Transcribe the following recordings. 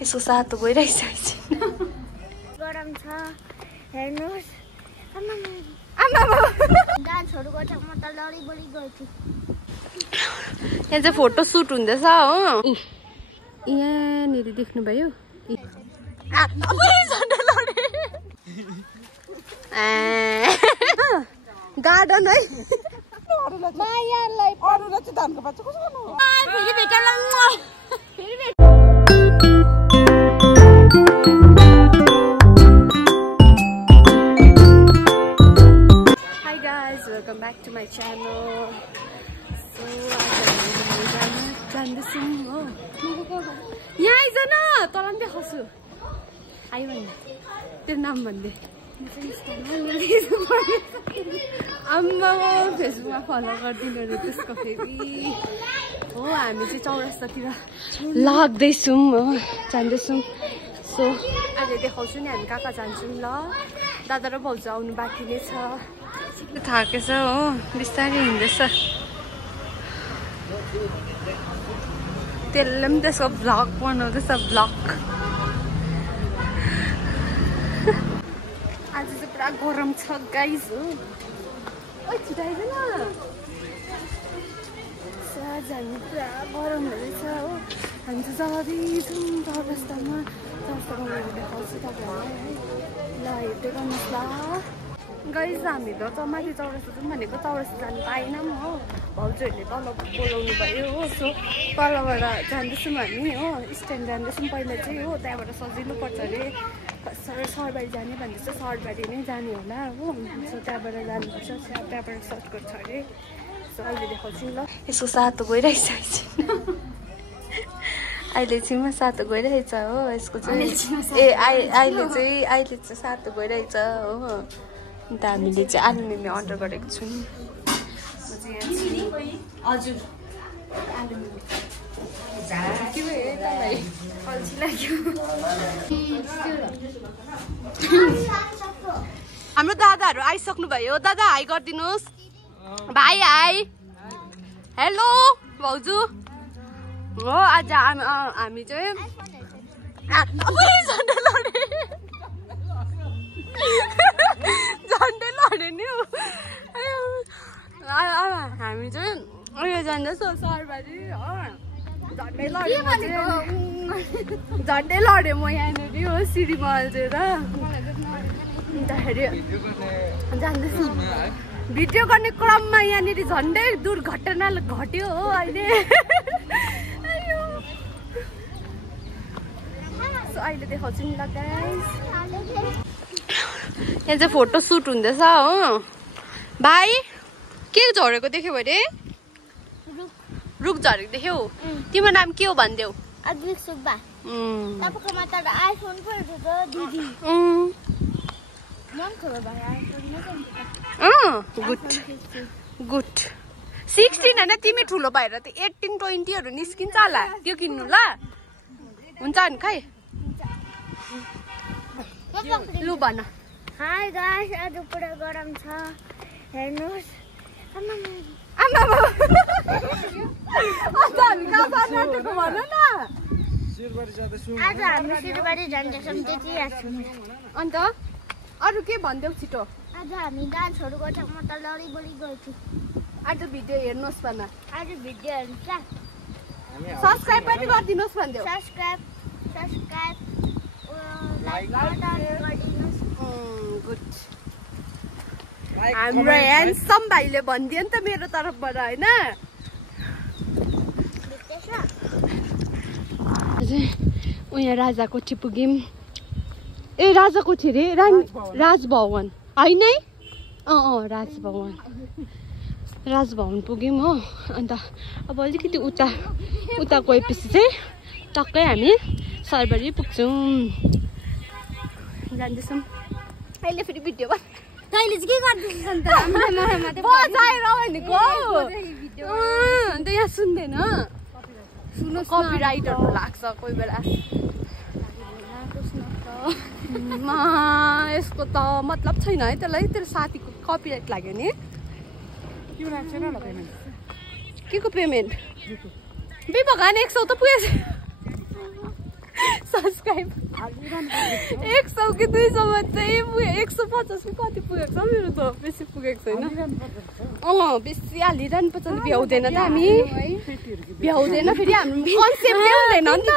यसको सातो गइरहेछ गरम छ हेर्नुस् डान्सहरु गर्छ म त लडी बडी गर्छु यहाँ चाहिँ फोटो सुट हुँदैछ हो यहाँनिर देख्नुभयो गार्डन है मायालाई अरूलाई चाहिँ धानको बच्चा कसो गर्नु फेरि भेटला Hi guys, welcome back to my channel. So यहाँ आइज न तल नि देखाउँछु आयो भने त्यो नाम भन्दै आम्मा फेसबुकमा फलो गरिदिनु अरे त्यसको फेरि हो हामी चाहिँ चौरस्तातिर लाग्दैछौँ हो जाँदैछौँ सो अहिले देखाउँछु नि हामी कहाँ जान्छौँ ल दादा र भाउजू आउनु बाँकी नै छ थाकेछ हो बिस्तारै हिँड्दैछ त्यसले पनि त्यसको भ्लग बनाउँदैछ भ्लग आज चाहिँ पुरा गरम छ गाइज हो छिटाइदैन हामी पुरा गरम हुँदैछ हो हामी चाहिँ जाँदैछौँ चौरस्तामा गएर देखाउँछु तपाईँहरूलाई है ल हेर्दै गर्नुहोस् ल गाइज हामी त माथि चौरस्ता जाउँ भनेको चौरस्ता जानु पाएनौँ हो भाउजूहरूले तल बोलाउनु भयो हो सो तलबाट जाँदैछौँ हामी हो स्ट्यान्ड जाँदैछौँ पहिला चाहिँ हो त्यहाँबाट सजिलो पर्छ अरे सरबारी जाने भन्दैछ सरबारी नै जाने होला हो सो त्यहाँबाट जानुपर्छ त्यहाँबाट सर्टकट छ अरे सो अहिले देखाउँछु ल यसको सातो गइरहेछ अहिले छिमा सातो गइरहेछ हो यसको चाहिँ ए अहिले चाहिँ सातो गइरहेछ हो अन्त हामीले चाहिँ आलु मिमी अर्डर गरेको छौँ हजुर आलु मिमी के भयो तँलाई अल्छी लाग्यो हाम्रो दादाहरू आइसक्नु भयो दादा हाई गरिदिनुहोस् भाइ हाई हेलो भाउजू हो आज हामी चाहिँ झन्डै लड्यो नि हामी चाहिँ उयो जाँदैछौँ सरबारी हो झन्डै लड्यो म यहाँनिर हो सिँढीमा अल्झेर अन्तखेरि जाँदैछौँ भिडियो गर्ने क्रममा यहाँनिर झन्डै दुर्घटना घट्यो हो अहिले अहिले देखाउँछु नि ल गाइस यहाँ चाहिँ फोटो सुट हुँदैछ हो भाइ के झरेको देख्यौ अरे रुख झरेको देख्यौ तिम्रो नाम के हो भनिदेऊ अद्विक सुब्बा तपाईकोमा त आइफोन पो छ दिदी मन खबर भाइ आइफोन गुड 16 हैन तिमी ठुलो भएर त 18 20हरू निस्किन्छ होला त्यो किन्नु ल हुन्छ नि खै लु भन हाय गाइस आज पुरा गरम छ हेर्नुस् आमा आज हामी कहाँ जाँदैछौँ भन न आज हामी सिलगढी जाँदैछौँ त्यति याद छ अन्त अरु के भन्देऊ छिटो आज हामी डान्सहरु गर्छ म त लडी बडी गर्छु आज भिडियो हेर्नुहोस् भन आज भिडियो हेर्नुस् सब्स्क्राइब पनि गरिदिनुहोस् भन्देऊ सब्स्क्राइब लाइक गरिदिनुहोस् गुड हाम्रो ह्यान्डसम भाइले भनिदियो नि त मेरो तर्फबाट हैन उहाँ राजाकोठी पुग्यौँ ए राजाकोठी रे राजभवन होइन है राजभवन पुग्यौँ हो अन्त अब अलिकति उता गएपछि चाहिँ टक्कै हामी सरबारी पुग्छौँ जाँदैछौँ अहिले फेरि भिडियो तैले चाहिँ के गर्दैछस् अन्त बजाएर भनेको अन्त यहाँ सुन्दैन सुन्नुहोस् कपिराइटहरू लाग्छ कोही बेला यसको त मतलब छैन है त्यसलाई तेरो साथीको कपिराइट लाग्यो नि के को पेमेन्ट बे भगवान 100 त पुगेछ सब्सक्राइब 100 कि 200 मा चाहिँ 150 कि कति पुगेको छ मेरो त बेसी पुगेको छैन बेसी हालिरहनु पर्छ नि भ्याउँदैन त हामी भ्याउँदैन फेरि हाम्रो कन्सेप्टै हुँदैन नि त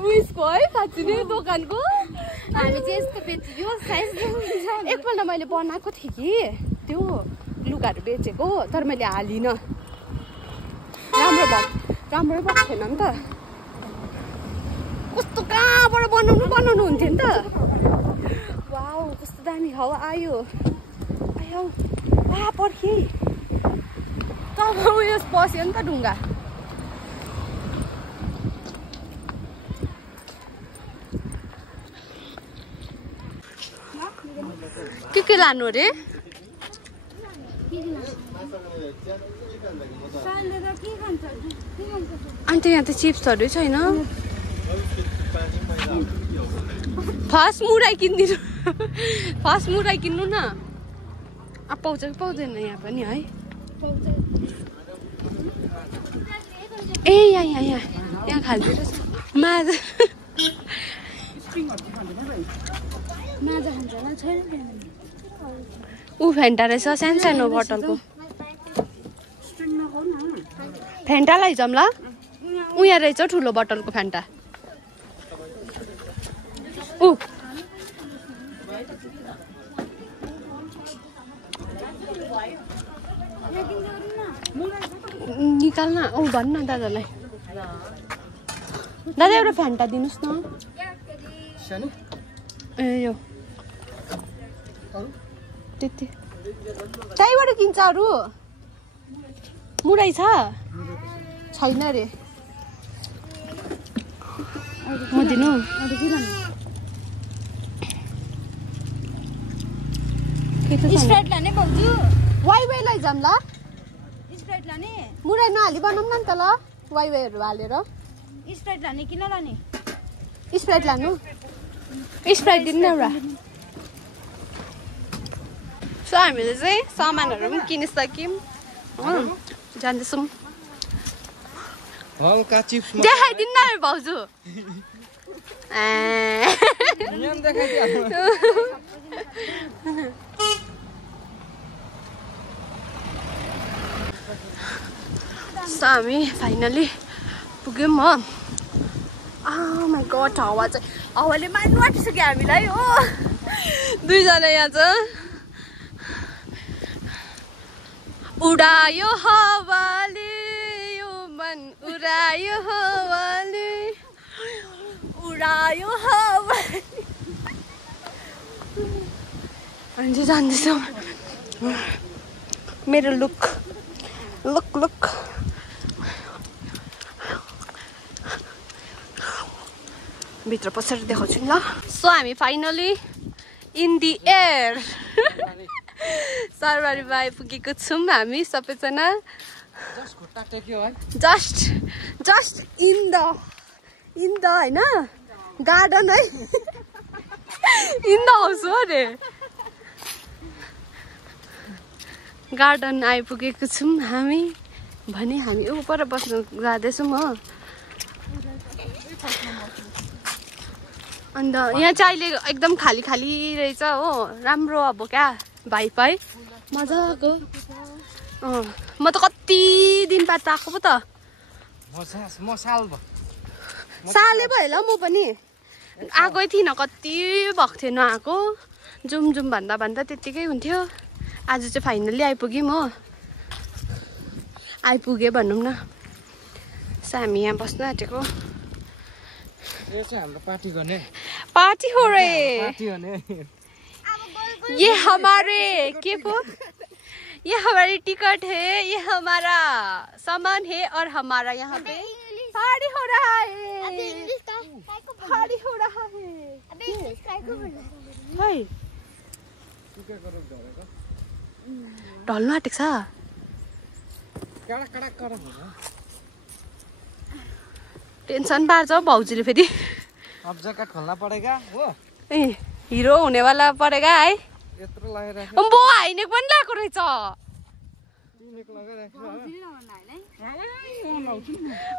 उयसको है साँच्ची नै दोकानको हामी चाहिँ यस्तो बेच्छु यो साइज एकपल्ट मैले बनाएको थिएँ कि त्यो लुगाहरू बेचेको तर मैले हालिनँ राम्रो भएको थिएन नि त कस्तो कहाँबाट बनाउनु हुन्थ्यो नि त वाउ कस्तो दामी हावा आयो पर्खे तल उयो पस्यो नि त ढुङ्गा के लानु अरे अन्त यहाँ त चिप्सहरू छैन फर्स्ट मुराई किन्नु न पाउँछ कि पाउँदैन यहाँ पनि है ए यहाँ खाल्दै रहेछ माजा ऊ फेन्टा रहेछ सानो बोतलको फेन्टा लैजाऊँ ल उहाँ रहेछ ठुलो बोतलको फेन्टा निकाल्न भन्न दादालाई दादा एउटा फेन्टा दिनुहोस् न ए यो त्यति त्यहीबाट किन्छ अरू मुरै छैन रे म दिनु स्प्राइट लाने भाउजू वाइ लैजाऊँ ल स्प्राइट लाने मुरै नहाली बनाऊँ न त ल वाइहरू हालेर स्प्राइट लाने किन लाने स्प्राइट लानु स्प्राइट दिनु न एउटा सो हामीले चाहिँ सामानहरू पनि किनिसक्यौँ जाँदैछौँ देखाइदिनु न भाउजू हामी फाइनली पुग्यौँ हो माई गड हावाले मार्नु आँटिसक्यो हामीलाई हो दुईजना यहाँ छ उडायो हावाले यो मन उडायो हावाले अनि जान्दैछौँ मेरो लुक भित्र पसेर देखाउँछु नि ल सो हामी फाइनली इन दि एयर सरबारीमा आइपुगेको छौँ हामी सबैजना जस्ट इन द होइन गार्डन है इन द हाउस हो अरे गार्डन आइपुगेको छौँ हामी भने हामी उपर बस्नु जाँदैछौँ हो अन्त यहाँ चाहिँ अहिले एकदम खाली रहेछ हो राम्रो अब क्या भाइब है मजाको म त कति दिन बाद आएको पो त सालै भयो ल म पनि आएकै थिइनँ कति भएको थियो नआएको जाउँ भन्दा त्यत्तिकै हुन्थ्यो आज चाहिँ फाइनल्ली आइपुग्यौँ हो आइपुग्यो भनौँ न हामी यहाँ बस्न आँटेको पार्टी हो रे ये हमारे के पो ये हमारी टिकट है ये हमारा सामान है और हमारा यहाँ पे पार्टी हो रहा है ढल्नु आँटेको छ टेन्सन पार्छ भाउजूले फेरि अब जग्गा खोल्न परेगा हो ए हिरो हुनेवाला परेगा है यत्रो लगाइराख्नु बो हाइनेक पनि लगाएको रहेछ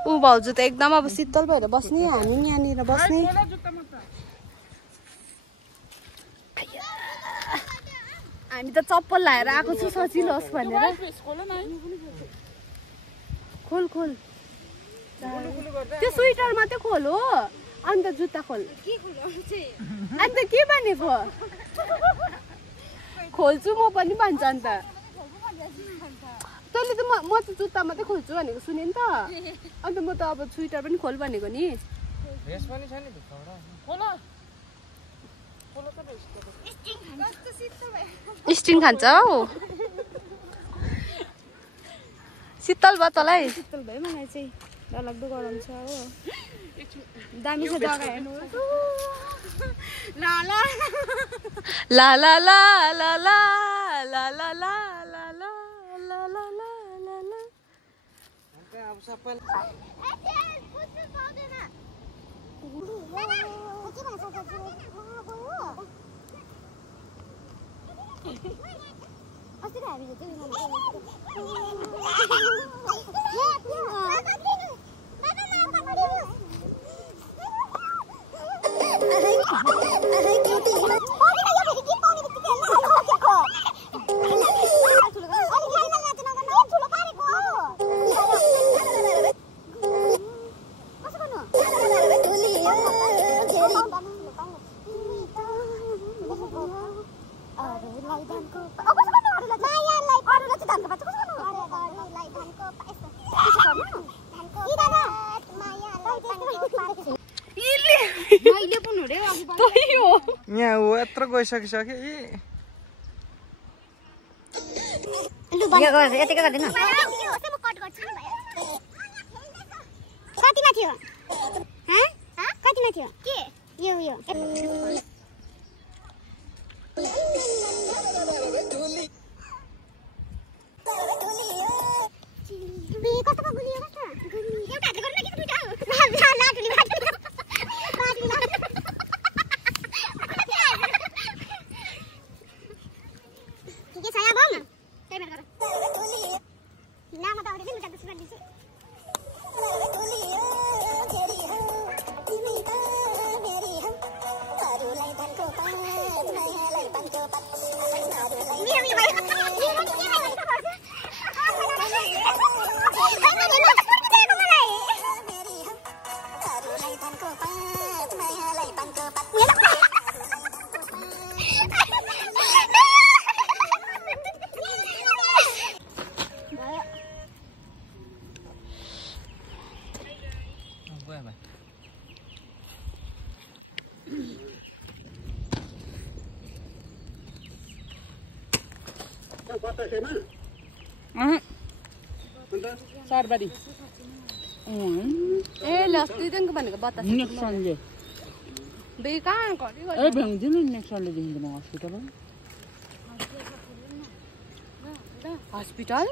ऊ भाउजू त एकदम अब शीतल भएर बस्ने हामी यहाँनिर बस्ने हामी त चप्पल लाएर आएको छु सजिलो होस् भनेर खोल खोल त्यो स्वेटर मात्रै खोल हो अन्त जुत्ता खोल अन्त के भनेको खोल्छु म पनि भन्छ अन्त तैँले त म त जुत्ता मात्रै खोल्छु भनेको सुने नि त अन्त म त अब स्वेटर पनि खोल भनेको नि स्ट्रिङ खान्छ हौ शीतल भयो तँलाई शीतल भयो मलाई चाहिँ डरलाग्दो गरम छ हो दामी छ जग्गा हेर्नु ला ला ला ला ला ला ला ला ला ला ला ला ला ला ला ला अब सबै यहाँ ऊ यत्रो गइसकिसक्यो यतिकै गर्दैन कतिमा थियो कतिमा थियो के यो कस्तो गुलियो कस्तो एउटा हातले गर्नु कि दुईटा लाटुली के छ यहाँ बम त्यही भएर नामा त आउँदैन नि त सुन दिन्छु सरबारी ए अस्तिदेखिको भनेको बतास नेक्स्ट सन्डे बे कहाँ घरि ए भ्याउँदिन नेक्स्ट सन्डेदेखि म हस्पिटल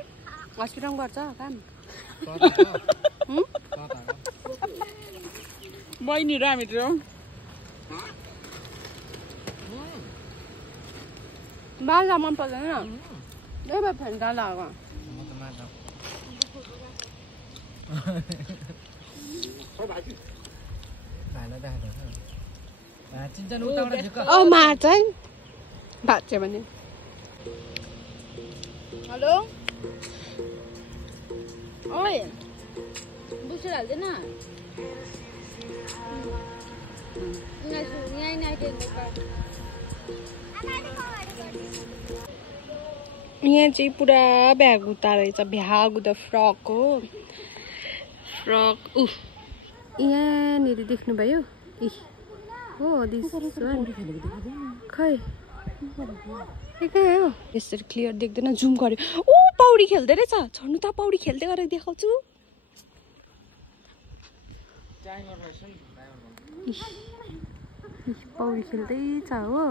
हस्पिटल गर्छ काम बहिनी र हामी बाजा मन पर्दैन त्यही भएर फेन्टा लाग्यो मार्छ है भाँच्यो भने हेलो ओए बुझेर हाल्दैन यहाँ चाहिँ पुरा भ्याग उता रहेछ भ्याग उता फ्रक हो फ्रक यहाँनिर देख्नुभयो हो खै हो यसरी क्लियर देख्दैन जुम गर्यो ओ पौडी खेल्दै रहेछ छन्नु त पौडी खेल्दै गरेर देखाउँछु पौडी खेल्दै छ हो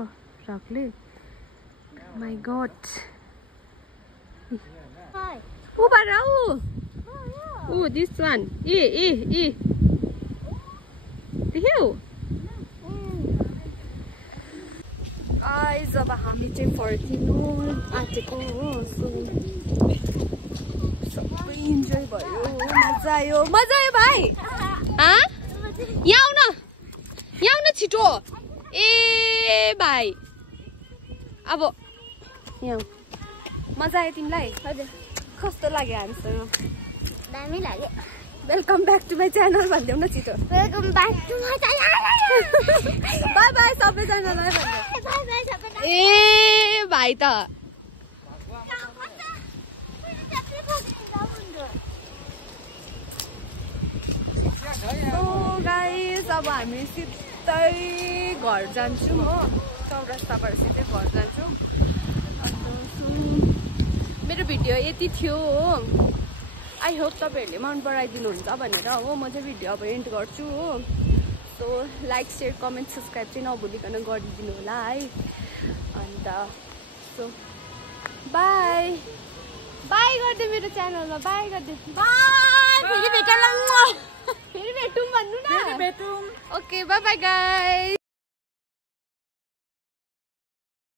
फ्रकले माई गड ऊ बार ऊ दिस वान ए देख्यौ जब हामी चाहिँ फर्किनु आँटेको हो सो सबै इन्जोय भयो मजा आयो भाइ यहाँ आउन छिटो ए भाइ अब यहाँ मजा आयो तिमीलाई हजुर कस्तो लाग्यो हामीसँग दामी लाग्यो welcome back to my channel भनिदेऊ न छिटो welcome back to my channel bye bye सबैजनालाई भनिदेऊ ए भाइ त गाइस अब हामी सिधै घर जान्छौँ हो चौरस्ताबाट सिधै घर जान्छौँ मेरो भिडियो यति थियो हो आई होप तपाईँहरूले मन पराइदिनुहुन्छ भनेर हो म चाहिँ भिडियो अब एन्ड गर्छु हो so like share comment subscribe चाहिँ नभुलिकन गरिदिनु होला है अन्त सो बाई बाई गरिदियो मेरो च्यानलमा बाई गरिदियो बाई फेरि भेटौँ भन्नु न ओके बाई बाई गाइस